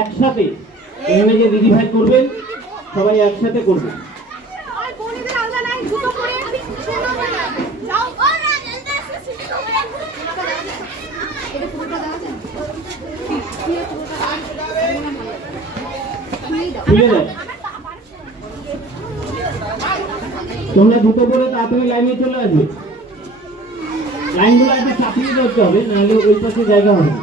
একসাথে এখানে যে দিদি ভাই করবেন সবাই একসাথে করবেন। তোমরা দুটো করে তাড়াতাড়ি লাইনে চলে আসবে। লাইনগুলো একটু চাপিয়ে ধরতে হবে, নাহলে ওই পাশে জায়গা হবে না।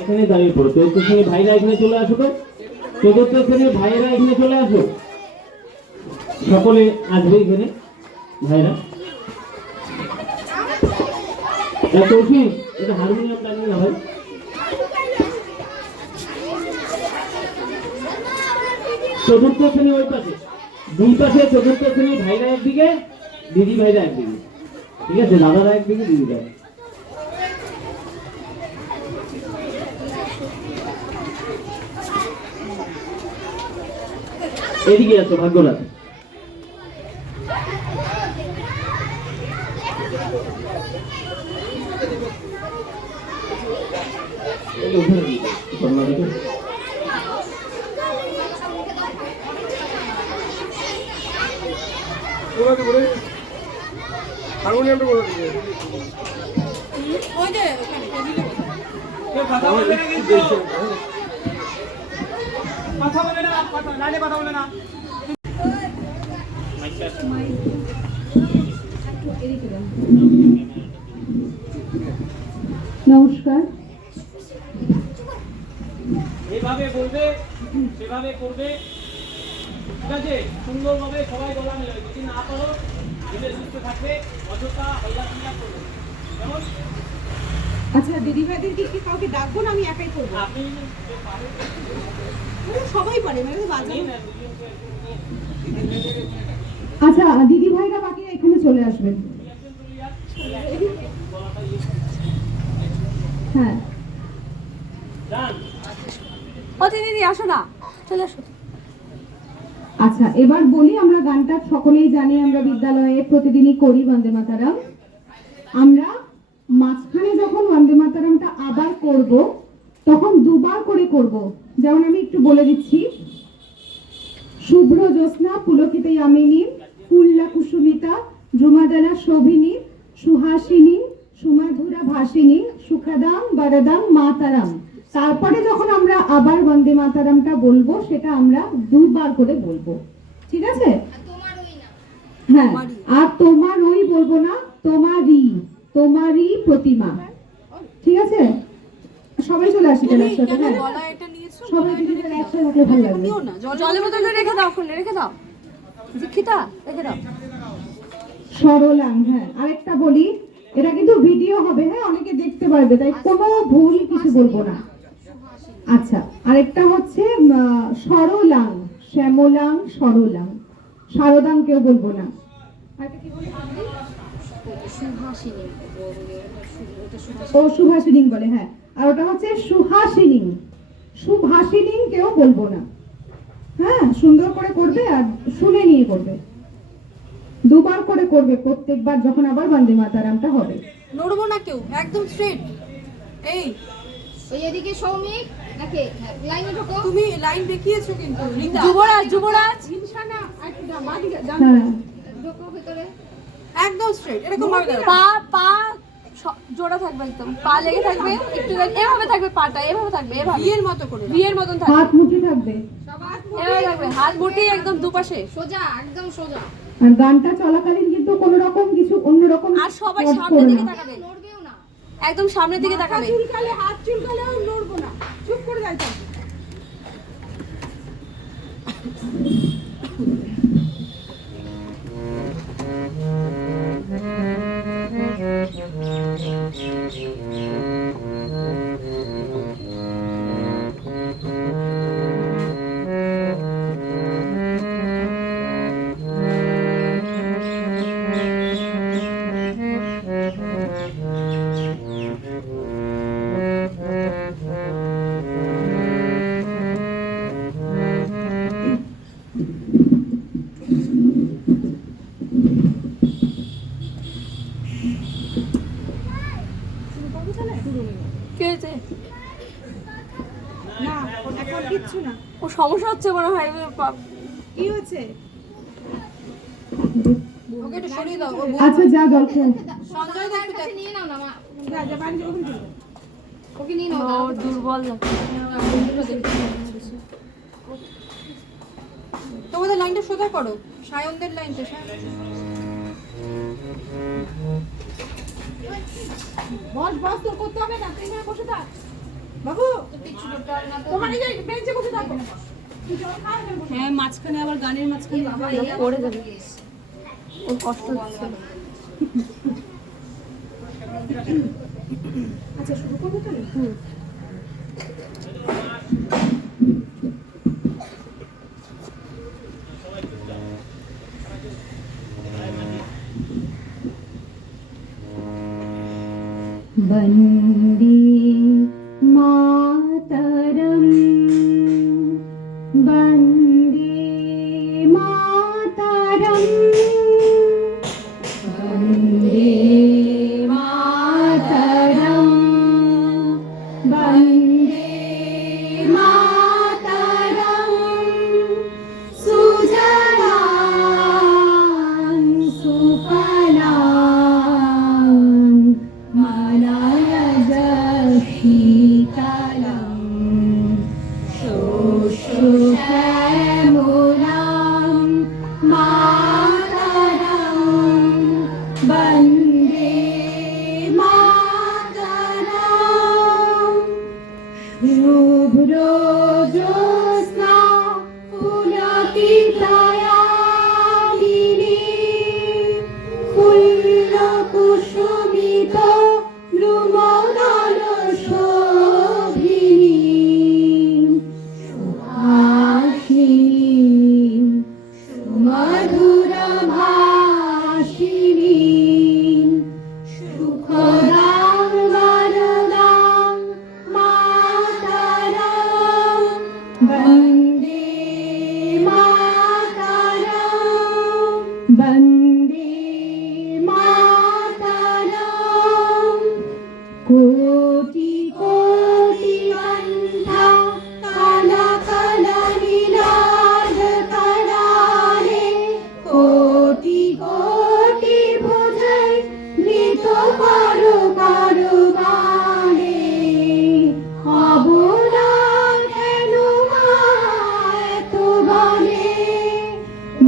এখানে দাঁড়িয়ে পড়ো। চতুর্থ শ্রেণীর ভাইরা এখানে চলে আসো তো। চতুর্থ শ্রেণীর ভাইয়েরা এখানে চলে আসো। সকলে আসবে এখানে ভাইরা। কৌশিক, এটা হারমোনিয়াম টানিয়ে না ভাই। চতুর্থ শ্রেণী ওই পাশে, দুই পাশে চতুর্থ শ্রেণীর ভাইরা একদিকে, দিদি ভাইরা একদিকে, ঠিক আছে? দাদারা একদিকে, দিদি ভাই। এদিকে আছো ভাগ্যরাজ। হারমোনিয়ামটা বলে দিবে। ওই যে কথা বলবে না, কিন্তু কথা বলে না, লাইনে কথা বলে না। নমস্কার। এইভাবে বলবে, সেভাবে করবে, ঠিক আছে? সুন্দরভাবে সবাই গলা মেলাবে। যদি না পারো ধীরে সুস্থ থাকবে, অযথা হল্লাচিল্লা করবে। কেমন? আচ্ছা, দিদি ভাইদেরকে কি কাউকে ডাকবো না আমি একাই করবো? আপনি সবাই পারে, মানে বাজানো। আচ্ছা, দিদি ভাইরা বাকি এখানে চলে আসবেন। হ্যাঁ, দিদি আসো না, চলে আসো। আচ্ছা এবার বলি, আমরা গানটা সকলেই জানি, আমরা বিদ্যালয়ে প্রতিদিনই করি বন্দে মাতরম। আমরা মাঝখানে যখন বন্দে মাতরমটা আবার করব তখন দুবার করে করব। যেমন আমি একটু বলে দিচ্ছি: শুভ্র জ্যোৎস্না পুলকিত ইয়ামিনী, ফুল্লা কুসুমিতা দ্রুমাদলা শোভিনী, সুহাসিনী সুমাধুরা ভাসিনী, সুখদাং বরদাং মাতারাম। তারপরে যখন আমরা আবার বন্দে মাতারামটা বলবো সেটা আমরা দুবার করে বলবো, ঠিক আছে? হ্যাঁ, আর তোমার ওই বলবো না, তোমারই, তোমারই প্রতিমা, ঠিক আছে? সবাই চলে আসি তাহলে একসাথে। হ্যাঁ, সবাই যদি একসাথে থাকলে ভালো লাগবে। জলের বোতলটা রেখে দাও, খুলে রেখে দাও। দীক্ষিতা রেখে দাও। সরলাং। হ্যাঁ, আরেকটা বলি, এটা কিন্তু ভিডিও হবে, হ্যাঁ, অনেকে দেখতে পারবে, তাই কোনো ভুল কিছু বলবো না। আচ্ছা, আরেকটা হচ্ছে সরলাং, শ্যামলাং, সরলাং, শারদাং কেউ বলবো না। ও সুভাষিনী বলে, হ্যাঁ। আর ওটা হচ্ছে সুহাসিনী, সুভাষিনী কেউ বলবো না। হ্যাঁ, সুন্দর করে করবে আর শুনে নিয়ে করবে। দুবার করে করবে প্রত্যেকবার যখন আবার বন্দে মাতরমটা হবে। নড়বো না কেউ, একদম স্ট্রেট। এই ওই এদিকে সৌমিক, নাকি লাইনে ঢোকো। তুমি লাইন দেখিয়েছো কিন্তু। যুবরাজ, যুবরাজ ইনশাআল্লাহ একটু বাদিকে ঢোকো ভিতরে, একদম স্ট্রেট। এরকম ভাবে পা পা জোড়া থাকবে, একদম পা লেগে থাকবে, একটু এভাবে থাকবে, পাটা এভাবে থাকবে, এভাবে বিয়ের মতো করে, বিয়ের মতন থাকবে। হাত মুঠি থাকবে, এভাবে থাকবে, হাত মুঠি একদম দুপাশে সোজা, একদম সোজা। আর গানটা চলাকালীন কিন্তু কোনো রকম কিছু অন্যরকম, আর সবাই সামনের দিকে তাকাবে, নড়বেও না, একদম সামনের দিকে তাকাবে। চুলকালে, হাত চুলকালেও নড়বো না, চুপ করে যাইতে হবে। সমস্যা হচ্ছে মনে হয়। কি হচ্ছে? ওকে একটু সরিয়ে দাও। আচ্ছা যা জল খেয়ে আয়। সঞ্জয় দা একটু কাছে নিয়ে নাও না মা। যা যা পানি যখন দিবি। ওকে নিয়ে নাও। ও দুর্বল লাগছে। তোমাদের লাইনটা সোজা করো, সায়নদের লাইনটা। বস বস তোর করতে হবে না, তুই এখানে বসে থাক। বাবু তোমার এই যে বেঞ্চে বসে থাকো। হ্যাঁ মাঝখানে আবার গানের মাঝখানে পড়ে যাবে, ওর কষ্ট হচ্ছে। আচ্ছা শুরু করবো তাহলে। वन्दे मातरम् वन्दे मातरम् वन्दे मातरम् वन्दे मातरम् सुजलां सुफलां मलयज शीतलं शुश्रुषमुलां मातरं वन्दे मातरम् शुभ्रो ज्योत्स्ना पुलकितयामिनी फुल्लकुसुमित मृमदलशोभिनी सुहासिनी सुमधुरभाषिणी सुखदां वरदां मातरं वन्दे मातरं वन्दे मातरम् कोटि कोटि कण्ठा कलकलनिनादकराले कोटि कोटि भुजै धृत करु करु गाने अबला केन एत बले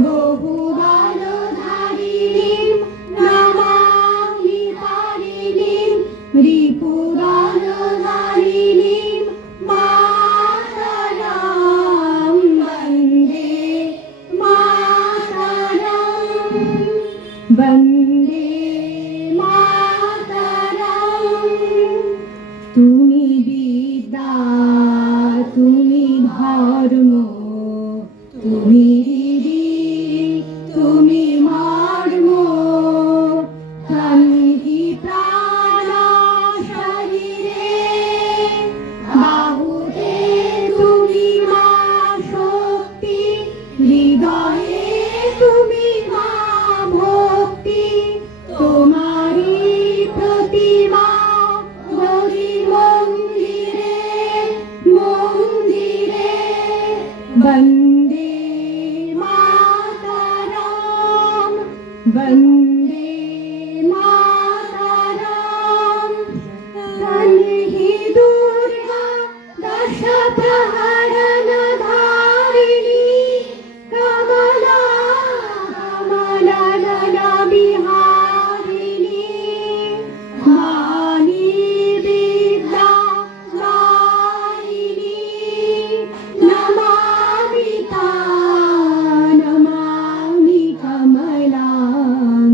बहुबलधारिणीं नमामि तारिणीं रिपुदलधारिणीं मातरं वन्दे मातरं वन्दे मातरं তুমি বিদ্যা তুমি ধর্ম তুমি হৃদি তুমি মর্ম তন্কি প্রাণ শরীরে বাহুতে তুমি মা শক্তি হৃদয়ে তুমি মা ভক্তি তোমারি প্রতিমা গৌরী মন্দিরে মন্দিরে বন্দে মাতরম বন্দে মাতরম তন্হি দুর্গা দশ প্রহরণ ধারিণী কমলা কমলদল বিহারিণী মানি বিদ্যা দায়িনী নমামি তা নমামি কমলাং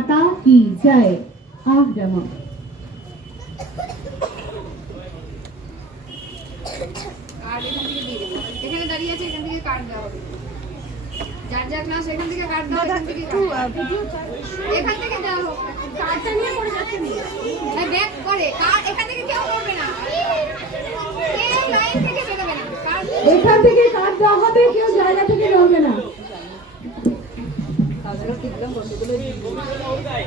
माता की जय। যেমন আর এখান থেকে দিয়ে দেবো, এখানে দাঁড়িয়ে আছে, এখান থেকে কার্ড দেওয়া হবে, যার যার ক্লাস এখান থেকে কার্ড দাও, এখান থেকে এখান থেকে দেওয়া হোক, কার্ডটা নিয়ে পড়ে যাচ্ছে না, হ্যাঁ ব্যাক করে কার্ড, এখান থেকে কেউ করবে না, কেউ লাইন থেকে বেরোবে না, কার্ড এখান থেকে কাজ দেওয়া হবে, কেউ জায়গা থেকে নড়বে না। ওই গায়ে